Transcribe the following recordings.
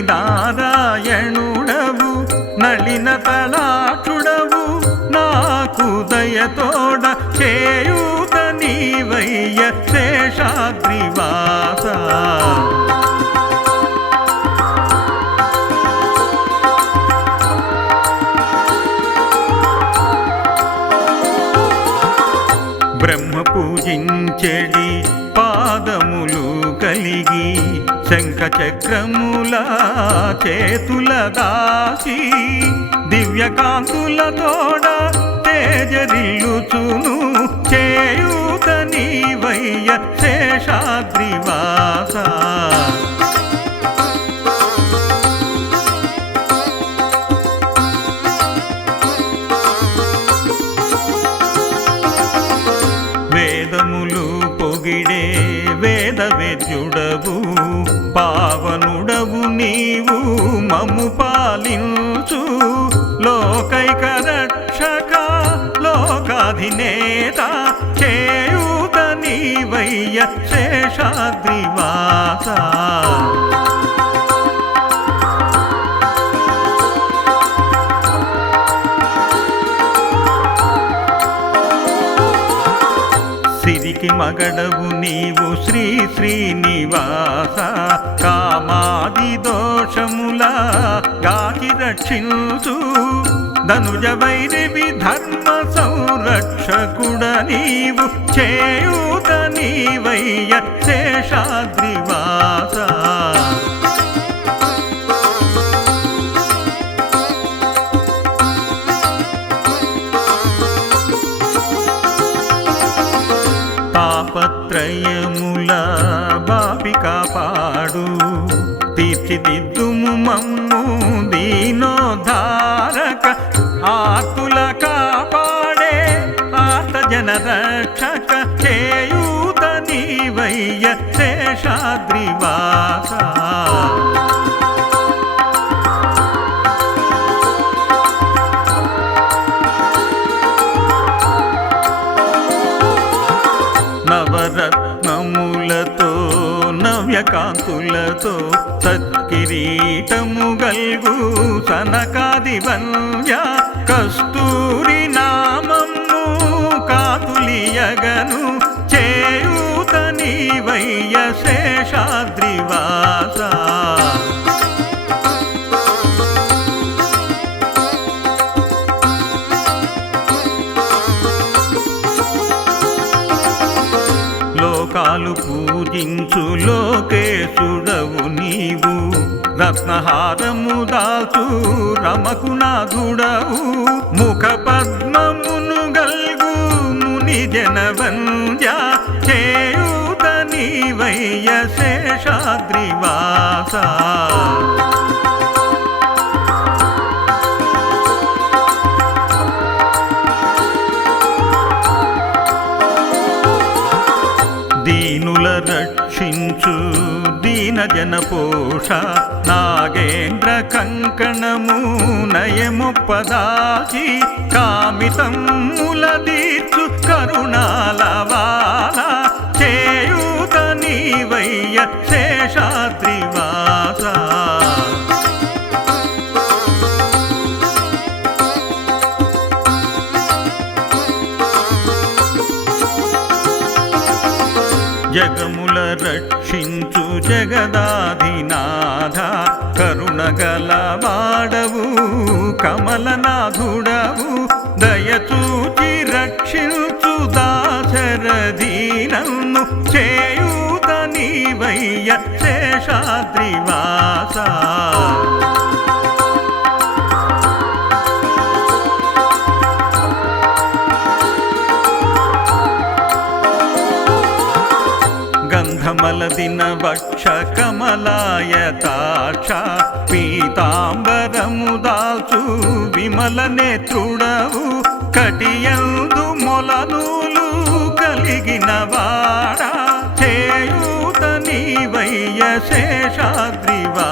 నారాయణుడవు నళిన తలాచుడవు నాకు దయతోడ చేయూత నీవయ్య శేషాద్రివాస. బ్రహ్మ పూజించడి శంఖ చక్రముల చేతుల దాసి దివ్యకాంతుల తోడ తేజరిల్లుచును. చేయూత నీవయ్య శేషాద్రివాస వేద పావనుడవు నీవు మము పాలించు. లోకైక రక్షక లోకాధినేత చేయూత నీవయ్య శేషాద్రివాస. మగడవు నీవు శ్రీ శ్రీనివాస. కామాది దోషముల గాకి రక్షించు. ధనుజ వైరవి ధర్మ సంరక్షకుడ నీవు. చేయూత నీవయ్య శేషాద్రివాసా కాంతులతో సత్కిరీటము గల్గు సనకాది వంద్య కస్తూరి నామము కాతులియగను చేయూతని వయ్య శేషాద్రివాస. పూజించులో పూజించు నీవు రత్నహారము దాల్చు రమకునాథుడవు. ముఖ పద్మమును గల్గు ముని జనవంజ చేయూత నీవయ్య శేషాద్రివాస. దీనుల రక్షించు దీన జన నాగేంద్ర కంకణము నయము కామితం కామితముల దీర్చు కరుణాలవాల చేయూత నీవయ్య శేషా జగదాధినాథ కరుణగల వాడవు కమలనాథుడవు దయచూచి రక్షించు దాశరథీనన్ను చేయూత నీవయ్య శేషాద్రివాస గంధమలదిన వక్ష కమలాయతాక్ష పీతాంబరము దాల్చు విమల నేత్రుడవు కటియందు మొలనూలు కలిగిన వాడా. చేయూత నీవయ్య శేషాద్రివా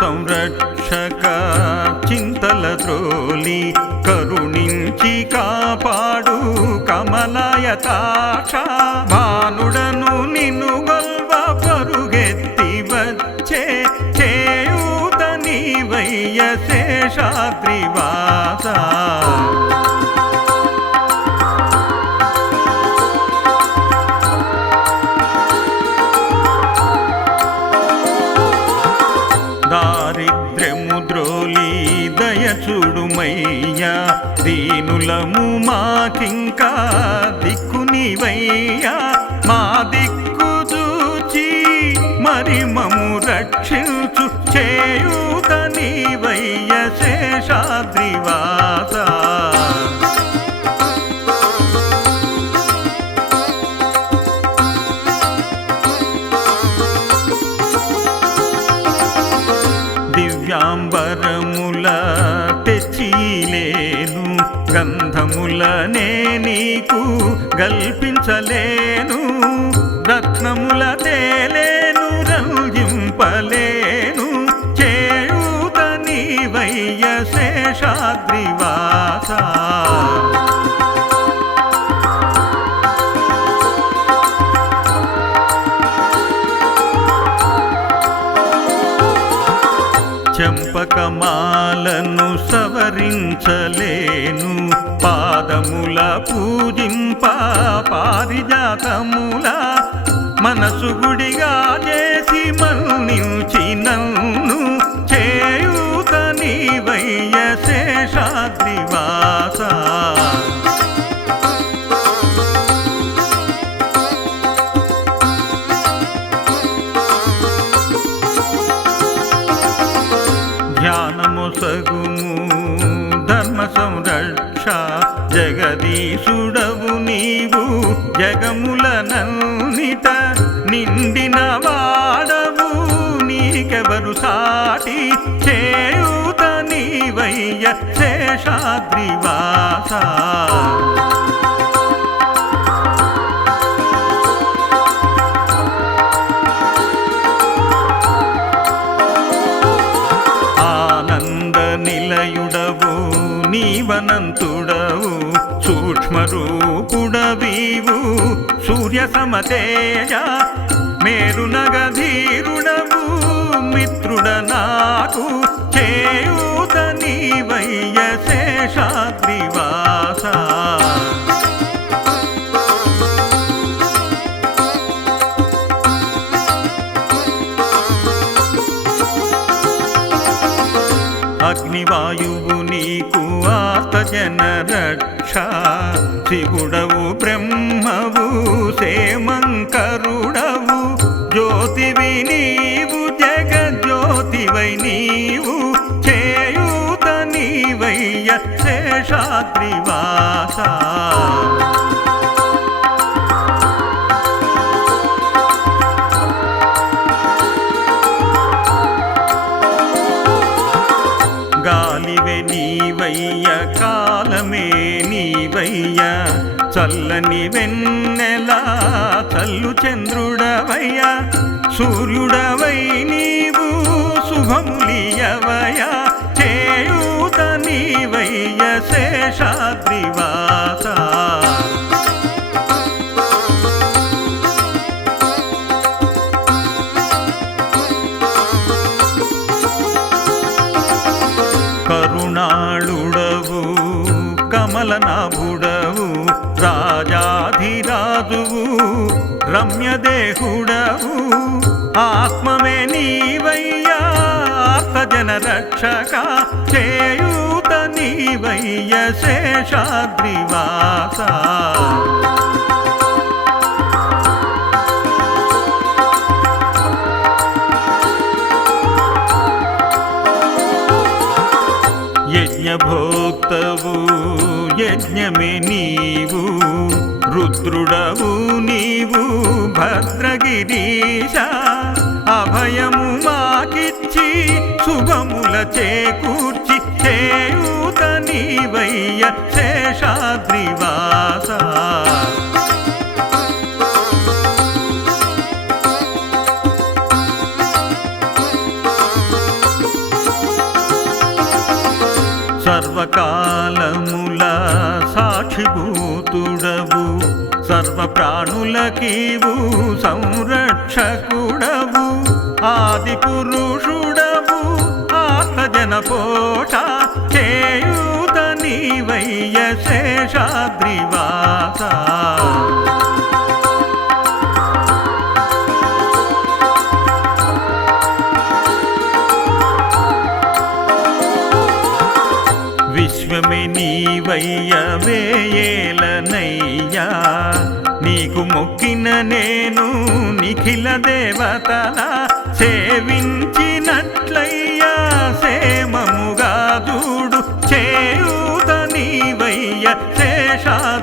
సంరక్షక చింతల ద్రోలి కరుణించి కాపాడు కమలయతాక్ష. రక్షించు చేయూత నీవయ్య శేషాద్రివాస. దివ్యాంబరముల తెచ్చిలేను గంధములనే నీకు గల్పించలేను. చెంపకమాలను సవరించలేను. పాదముల పూజింప పారిజాతముల మనసు గుడిగా చేసి మన్నించి నన్ను చేయూత నీవయ్య శేషాద్రివాసా నీవు జగముల నన్నిట నిండిన వాడవు నీకెవరు సాటి? చేయూత నీవయ్య శేషాద్రివాస నీవు సూర్య సమతేజ మేరు నగధీరుడవు మిత్రుడ నాకు చేయూత నీవయ్య శేషాద్రివాస. అగ్నివాయువు నీకు ఆ ఆతజన రక్ష శివుడవు బ్రహ్మవు సేమంకరుడవు జ్యోతివి నీవు జగజ్యోతివై నీవు చేయూత నీవయ్య శేషాద్రివాస శుభములియవయ చేయూత నీవయ్య శేషాద్రివాస రక్షక చేయూత నీవయ్య శేషాద్రివాస. యజ్ఞభోక్తవు యజ్ఞమే నీవు రుద్రుడవు నీవు భద్రగిరీశ అభయము మాకిచ్చి శుభముల చేకూర్చి చేయూత నీవయ్య శేషాద్రివాస సర్వకాలముల సాక్షిభూతుడవు సర్వ ప్రాణులకీవు సంరక్షకుడవు. ఆది పురుషుడవు ఆత్మజన పోష చేయూత నీవయ్య శేషాద్రివాస. విశ్వమే నీకు మొక్కిన నేను నిఖిల దేవతల. సేవించినట్లయ్యా సేమముగా చూడు. చేయూత నీవయ్య శేషా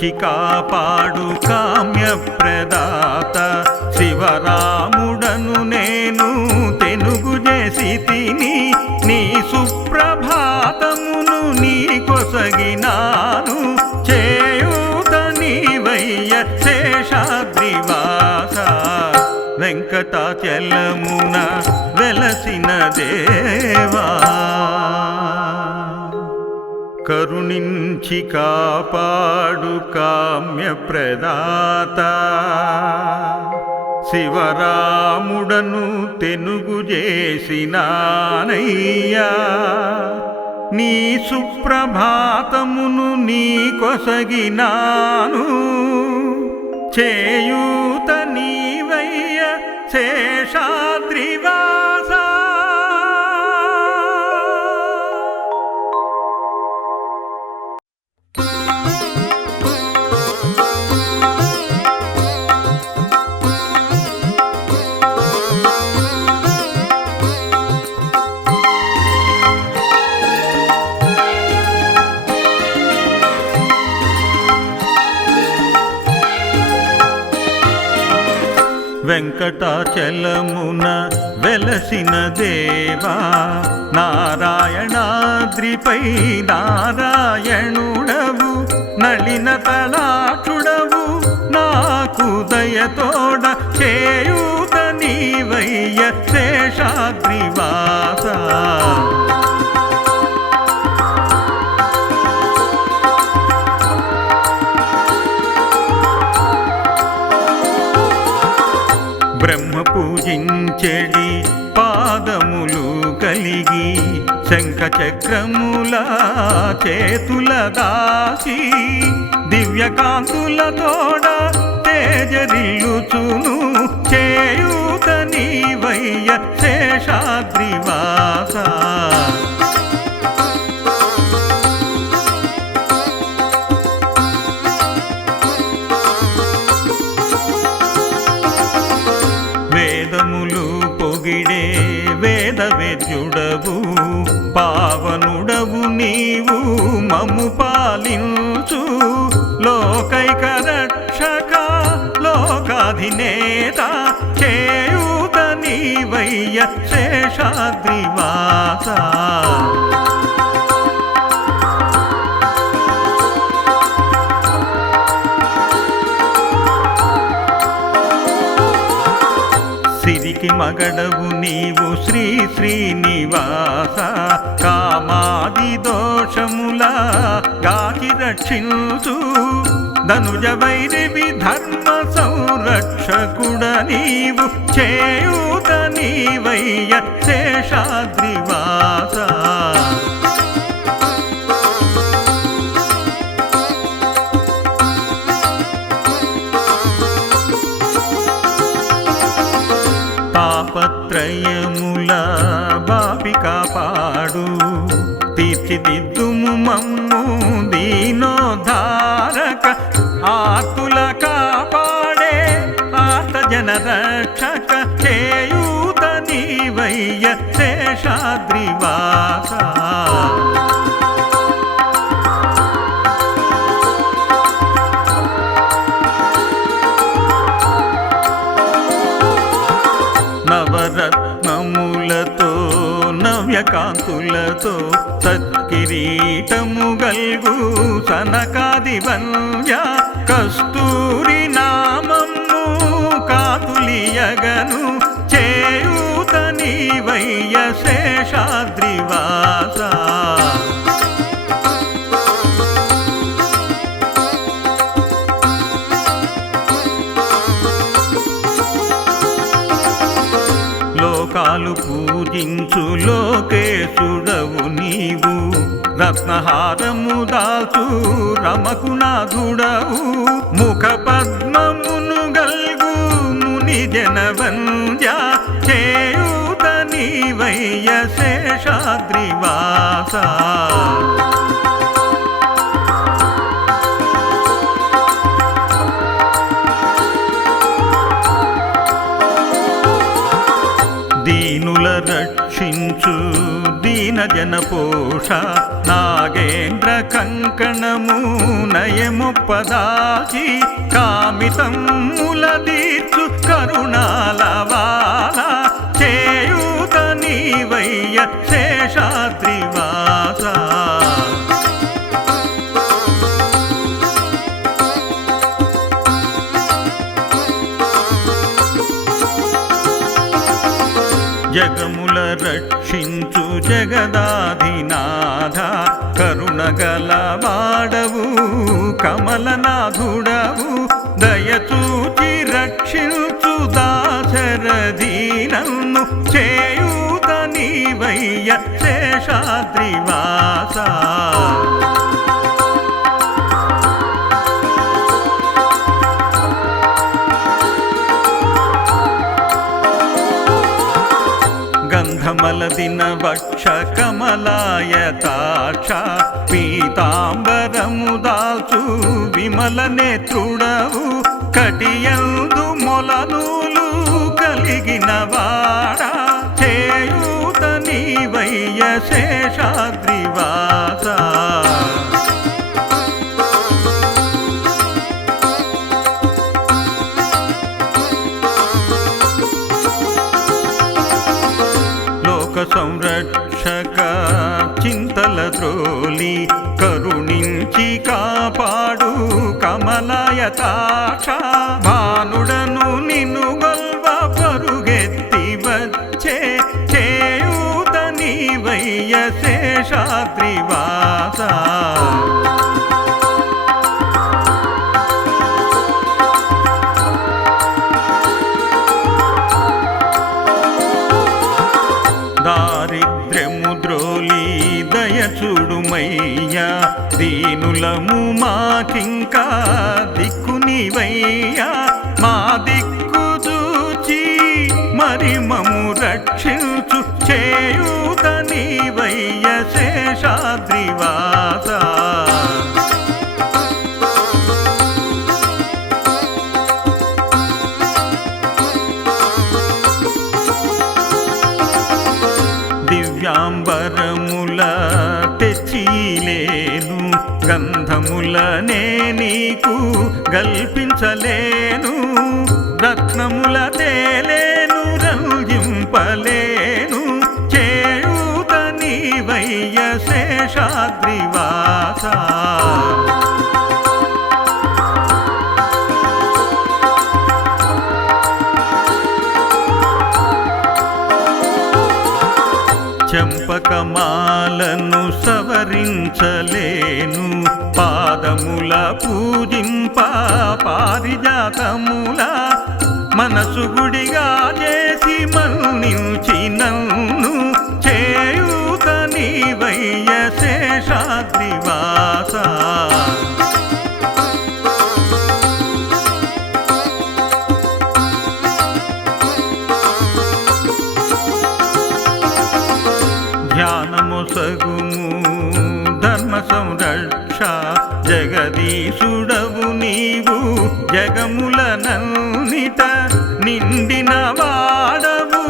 కరుణించి కాపాడు కామ్య ప్రదాత శివరాముడను నేను తెనుగు చేసి తిని నీ సుప్రభాతమును నీ కొసగినాను. చేయూత నీవయ్య శేషాద్రివాస. వెంకటాచలమున వెలసిన దేవా. కరుణించి కాపాడు కామ్య ప్రదాత శివరాముడను తెనుగు చేసినానయ్యా నీ సుప్రభాతమును నీ కొసగినాను. చేయూత నీవయ్య శేషాద్రి వెంకటాచలమున వెలసిన దేవా నారాయణాద్రిపై నారాయణుడవు నళిన తలాచుడవు నాకు దయతోడ చేయూత నీవయ్య శేషాద్రివాస పూజించెడి పాదములు కలిగి శంఖ చక్రముల చేతుల దాసి దివ్యకాంతుల తోడ తేజరిల్లుచును. చేయూత నీవయ్య శేషాద్రివాస మము పాలించు. లోకైక రక్షక లోకాధినేత. చేయూత నీవయ్య శేషాద్రివాస. మగడవు నీవు శ్రీ శ్రీనివాస కామాది దోషముల గాకి రక్షించు. ధనుజ వైరవి ధర్మ సంరక్షకుడ నీవు చేయూత నీవయ్య శేషాద్రివాస తాపత్రయముల బాపి కాపాడు. తీర్చిదిద్దుము మమ్ము దీనోధారక ఆతుల కాపాడే ఆత జన రక్షక. చేయూత నీవయ్య శేషాద్రివా కాంతులతో సత్కిరీటము గల్గు సనకాది వంద్య కస్తూరి నామము కాతులియగను చేయూతని వయ్య శేషాద్రివాస. లోకాలు పూజించు నీవు. రత్నహారము దాల్చు రమకునాథుడవు ముఖ పద్మమును గల్గు ముని జనవంజా చేయూత నీవయ్య శేషాద్రివాస. రక్షించు దీన జన పోష నాగేంద్ర కంకణము నయముప్పదాచి కామితం ములదీర్చు కరుణాల వాల చేయూత నీవయ్య శేషాద్రివాస జగం జగదాధినాథ కరుణగల వాడవు కమలనాథుడవు దయచూచి రక్షించు దాశరధీనన్ను చేయూత నీవయ్య శేషాద్రివాస. గంధమలదిన వక్ష కమలాయతాక్ష పీతాంబరము దాల్చు విమల నేత్రుడవు కటియందు మొలనూలు కలిగిన వాడ. చేయూత నీవయ్య కరుణించి కాపాడు కమలాయతాక్ష. భాను రత్నములనే నీకు గల్పించలేను రత్నముల తేలేను రంజింపలేను చేయూత నీవయ్య శేషాద్రివాసా పూజించలేను పాదముల పూజింప పారిజాతముల మనసు గుడి జగముల నన్నిట నిండిన వాడవు.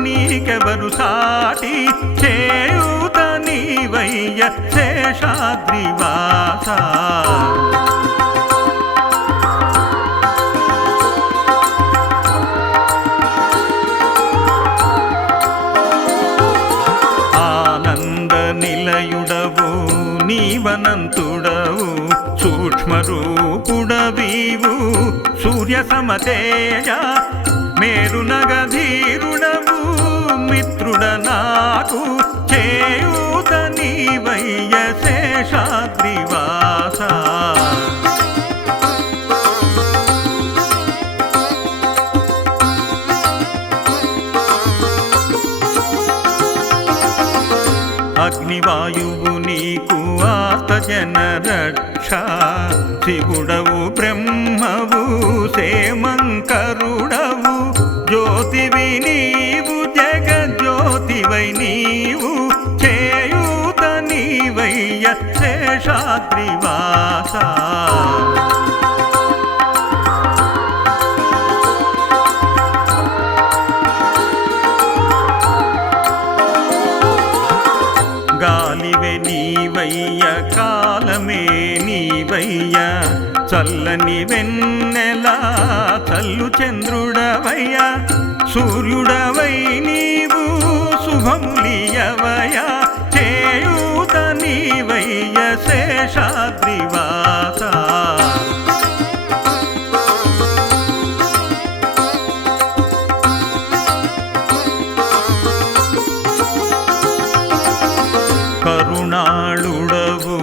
నీకెవరు సాటి? చేయూత నీవయ్య శేషాద్రివాస ఆత్మరూపుడవీవు సూర్య సమతేజ మేరునగధీరుడవు మిత్రుడ నాకు చేయూత నీవయ్య శేషాద్రివాస. అగ్నివాయువు నీకు ఆతజన రక్ష. శివుడవు బ్రహ్మవు సేమంకరుడవు జ్యోతివి నీవు జగజ్యోతివై నీవు చేయూత నీవయ్య శేషాద్రివాస శేషాద్రివాస. కరుణాళుడవు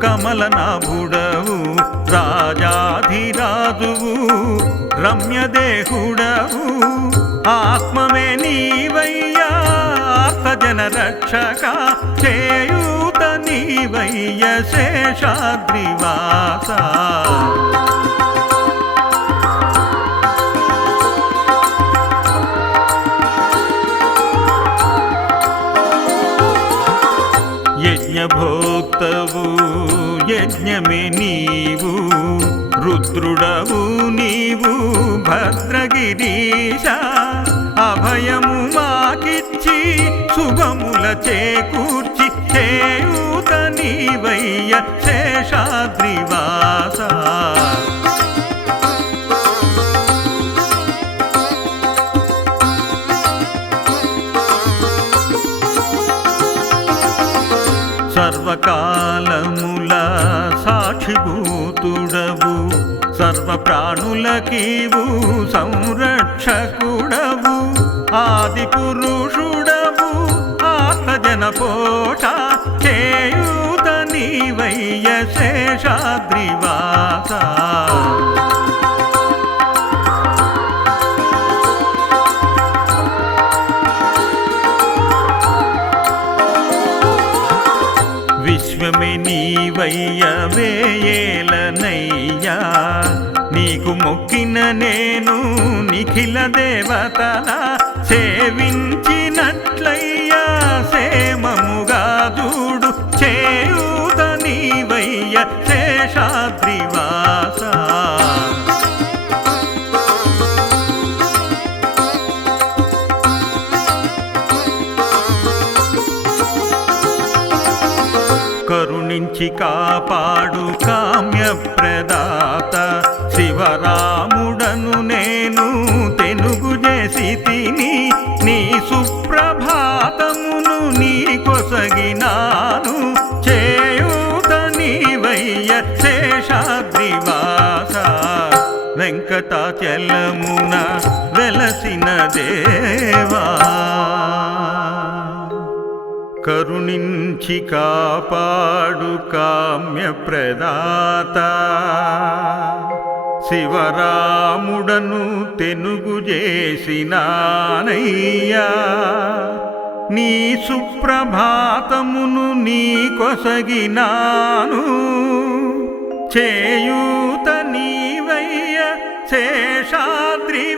కమలనాభుడవు రాజాధిరాజువు రమ్యదేహుడవు. ఆత్మమే నీవయ్యా ఆర్తజన రక్షక చేయూత నీవయ్య శేషాద్రివాస. యజ్ఞభోక్తవు యజ్ఞమే నీవు రుద్రుడవు నీవు భద్రగిరీశ. అభయము మాకిచ్చి శుభముల చేకూర్చి చేయూత శేషాద్రివాస సర్వకాలముల సాక్షిభూతుడవు సర్వ ప్రాణులకీవు సంరక్షకుడవు ఆది పురుషుడవు ఆత్మజన పోషా శేషాద్రివాస. విశ్వమే నీవయ్య నీకు మొక్కిన నేను నిఖిల దేవతల సేవించినట్లయ్యా. సేమముగా చూడు చేయూత శేషాద్రివాస. కరుణించి కాపాడు కామ్య వెంకటాచలమున వెలసిన దేవా. కరుణించి కాపాడు కామ్య ప్రదాత శివరాముడను తెనుగు చేసినానయ్యా నీ సుప్రభాతమును నీ కొసగినాను. చేయూత ശേഷാദ്രി